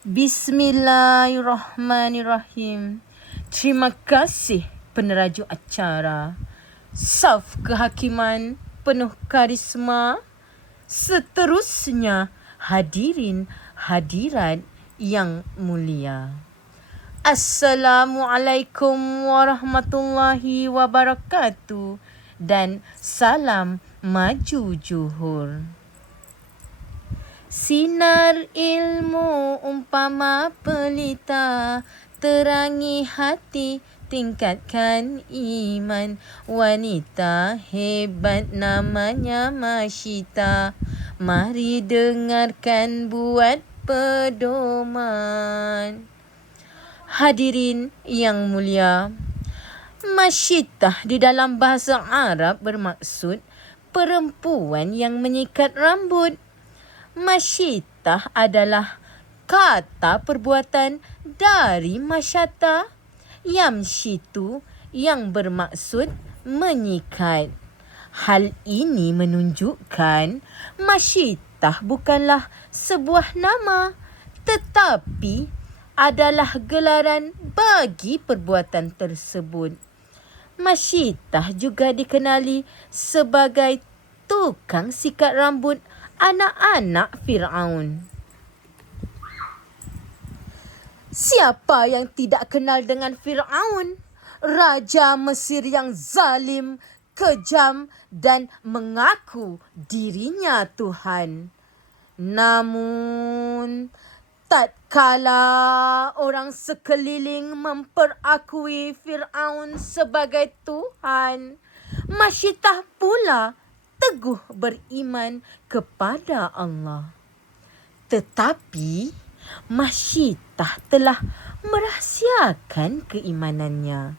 Bismillahirrahmanirrahim. Terima kasih penerajuk acara. Saf kehakiman penuh karisma. Seterusnya hadirin hadirat yang mulia. Assalamualaikum warahmatullahi wabarakatuh dan salam maju Johor. Sinar ilmu umpama pelita, terangi hati, tingkatkan iman. Wanita hebat namanya Masyita, mari dengarkan buat pedoman. Hadirin yang mulia, Masyitah di dalam bahasa Arab bermaksud perempuan yang menyikat rambut. Masyitah adalah kata perbuatan dari masyata, yamshitu yang bermaksud menyikat. Hal ini menunjukkan Masyitah bukanlah sebuah nama, tetapi adalah gelaran bagi perbuatan tersebut. Masyitah juga dikenali sebagai tukang sikat rambut anak-anak Fir'aun. Siapa yang tidak kenal dengan Fir'aun? Raja Mesir yang zalim, kejam dan mengaku dirinya Tuhan. Namun, tatkala orang sekeliling memperakui Fir'aun sebagai Tuhan, Masyitah pula teguh beriman kepada Allah. Tetapi Masyitah telah merahsiakan keimanannya.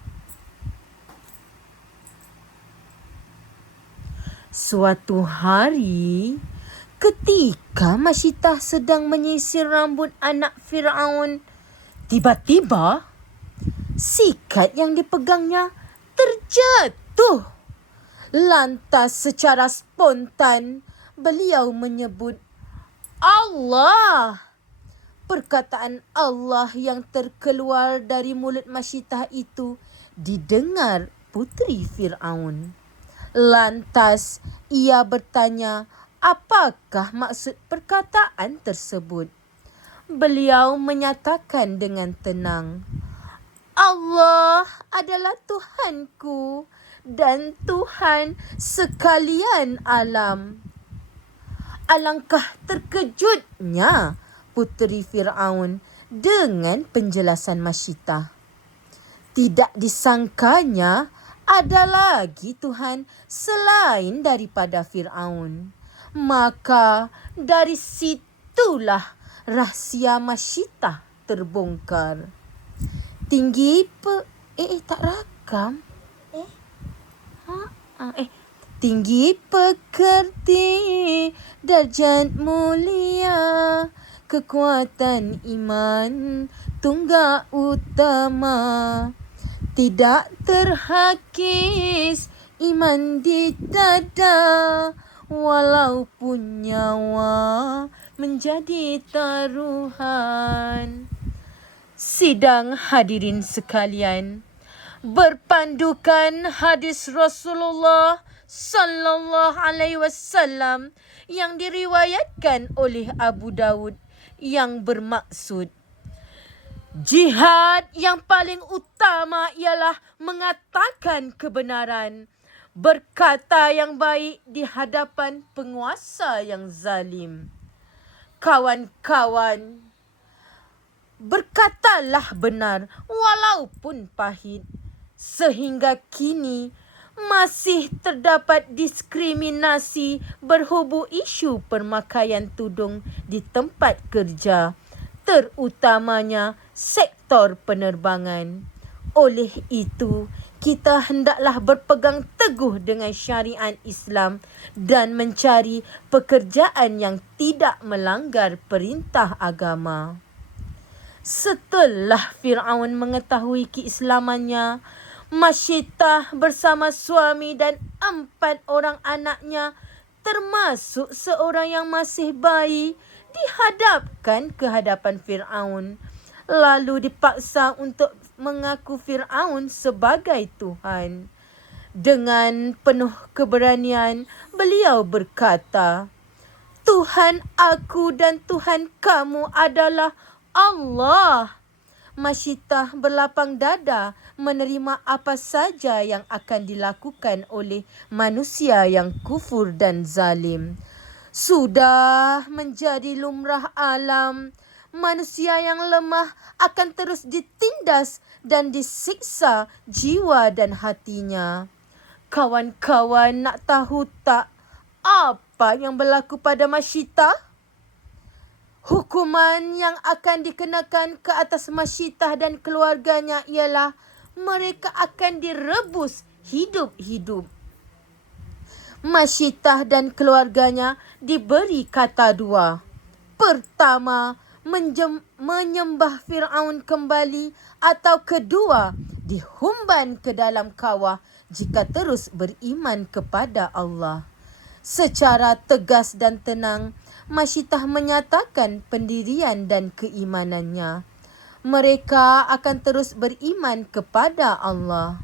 Suatu hari, ketika Masyitah sedang menyisir rambut anak Fir'aun, tiba-tiba sikat yang dipegangnya terjatuh. Lantas secara spontan beliau menyebut Allah. Perkataan Allah yang terkeluar dari mulut Masyitah itu didengar puteri Fir'aun. Lantas ia bertanya, apakah maksud perkataan tersebut? Beliau menyatakan dengan tenang, Allah adalah Tuhanku dan Tuhan sekalian alam. Alangkah terkejutnya puteri Fir'aun dengan penjelasan Masyitah. Tidak disangkanya ada lagi Tuhan selain daripada Fir'aun. Maka dari situlah rahsia Masyitah terbongkar. Tak rakam. Tinggi pekerti, darjat mulia, kekuatan iman, tunggak utama. Tidak terhakis iman di dada, walaupun nyawa menjadi taruhan. Sidang hadirin sekalian, berpandukan hadis Rasulullah sallallahu alaihi wasallam yang diriwayatkan oleh Abu Daud yang bermaksud, jihad yang paling utama ialah mengatakan kebenaran, berkata yang baik di hadapan penguasa yang zalim. Kawan-kawan, berkatalah benar walaupun pahit. Sehingga kini masih terdapat diskriminasi berhubung isu pemakaian tudung di tempat kerja, terutamanya sektor penerbangan. Oleh itu, kita hendaklah berpegang teguh dengan syariat Islam dan mencari pekerjaan yang tidak melanggar perintah agama. Setelah Fir'aun mengetahui keislamannya, Masyitah bersama suami dan 4 orang anaknya, termasuk seorang yang masih bayi, dihadapkan ke hadapan Firaun, lalu dipaksa untuk mengaku Firaun sebagai Tuhan. Dengan penuh keberanian, beliau berkata, Tuhan aku dan Tuhan kamu adalah Allah. Masyitah berlapang dada menerima apa saja yang akan dilakukan oleh manusia yang kufur dan zalim. Sudah menjadi lumrah alam, manusia yang lemah akan terus ditindas dan disiksa jiwa dan hatinya. Kawan-kawan nak tahu tak apa yang berlaku pada Masyitah? Hukuman yang akan dikenakan ke atas Masyitah dan keluarganya ialah mereka akan direbus hidup-hidup. Masyitah dan keluarganya diberi kata dua. Pertama, menyembah Firaun kembali, atau kedua, dihumban ke dalam kawah jika terus beriman kepada Allah. Secara tegas dan tenang, Masyitah menyatakan pendirian dan keimanannya. Mereka akan terus beriman kepada Allah.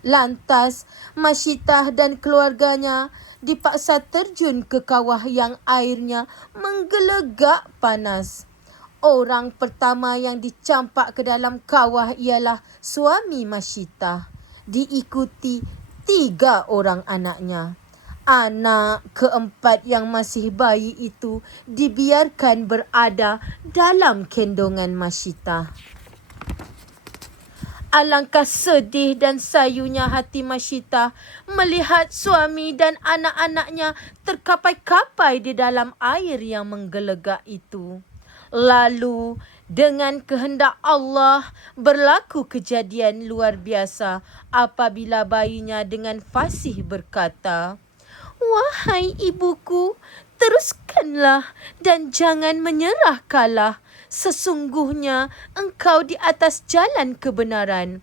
Lantas Masyitah dan keluarganya dipaksa terjun ke kawah yang airnya menggelegak panas. Orang pertama yang dicampak ke dalam kawah ialah suami Masyitah, diikuti 3 orang anaknya. Anak keempat yang masih bayi itu dibiarkan berada dalam kendongan Masyitah. Alangkah sedih dan sayunya hati Masyitah melihat suami dan anak-anaknya terkapai-kapai di dalam air yang menggelegak itu. Lalu dengan kehendak Allah berlaku kejadian luar biasa apabila bayinya dengan fasih berkata, Wahai ibuku, teruskanlah dan jangan menyerah kalah. Sesungguhnya engkau di atas jalan kebenaran.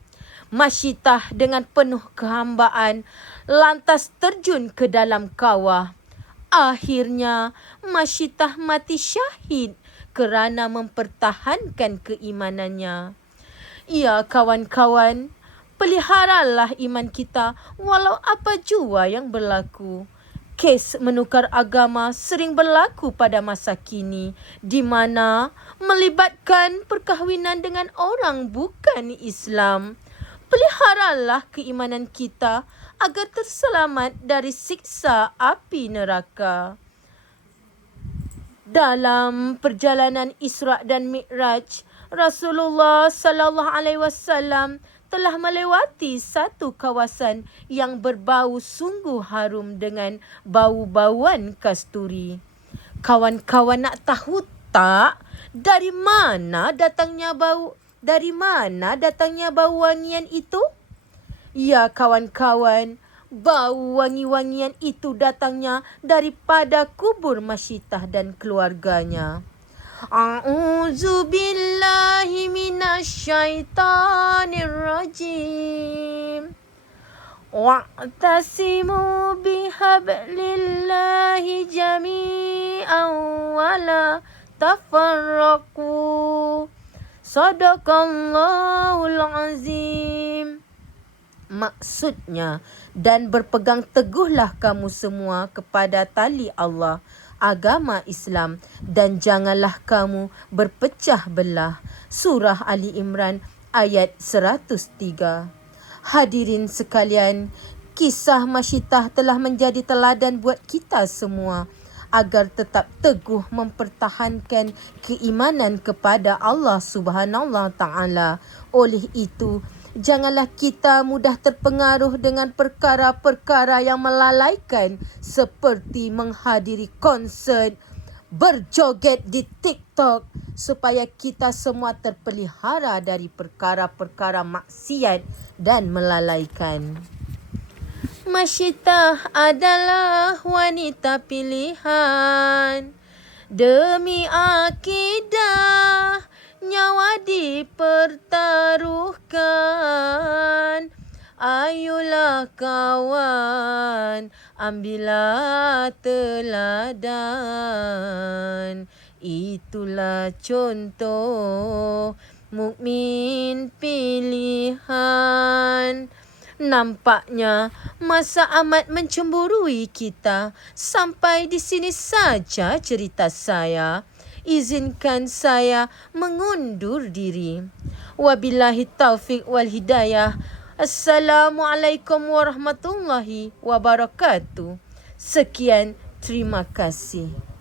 Masyitah dengan penuh kehambaan lantas terjun ke dalam kawah. Akhirnya Masyitah mati syahid kerana mempertahankan keimanannya. Ya kawan-kawan, peliharalah iman kita walau apa jua yang berlaku. Kes menukar agama sering berlaku pada masa kini, di mana melibatkan perkahwinan dengan orang bukan Islam. Peliharalah keimanan kita agar terselamat dari siksa api neraka. Dalam perjalanan Isra' dan Mi'raj, Rasulullah SAW telah melewati satu kawasan yang berbau sungguh harum dengan bau-bauan kasturi. Kawan-kawan nak tahu tak dari mana datangnya bau wangian itu? Ya kawan-kawan, bau wangi-wangian itu datangnya daripada kubur Masyitah dan keluarganya. A'udzu billahi minasyaitonir rajim. Wa'tasimu bihablillahi jami'an wa la tafarraqu. Sadaqallahul azim. Maksudnya, dan berpegang teguhlah kamu semua kepada tali Allah, agama Islam, dan janganlah kamu berpecah belah. Surah Ali Imran ayat 103. Hadirin sekalian, kisah Masyitah telah menjadi teladan buat kita semua agar tetap teguh mempertahankan keimanan kepada Allah Subhanahu Wa Taala. Oleh itu, janganlah kita mudah terpengaruh dengan perkara-perkara yang melalaikan seperti menghadiri konsert, berjoget di TikTok, supaya kita semua terpelihara dari perkara-perkara maksiat dan melalaikan. Masyitah adalah wanita pilihan. Demi akidah, nyawa dipertaruhkan. Ayolah kawan, ambillah teladan. Itulah contoh mukmin pilihan. Nampaknya masa amat mencemburui kita. Sampai di sini saja cerita saya. Izinkan saya mengundur diri. Wabillahi taufiq wal hidayah. Assalamualaikum warahmatullahi wabarakatuh. Sekian, terima kasih.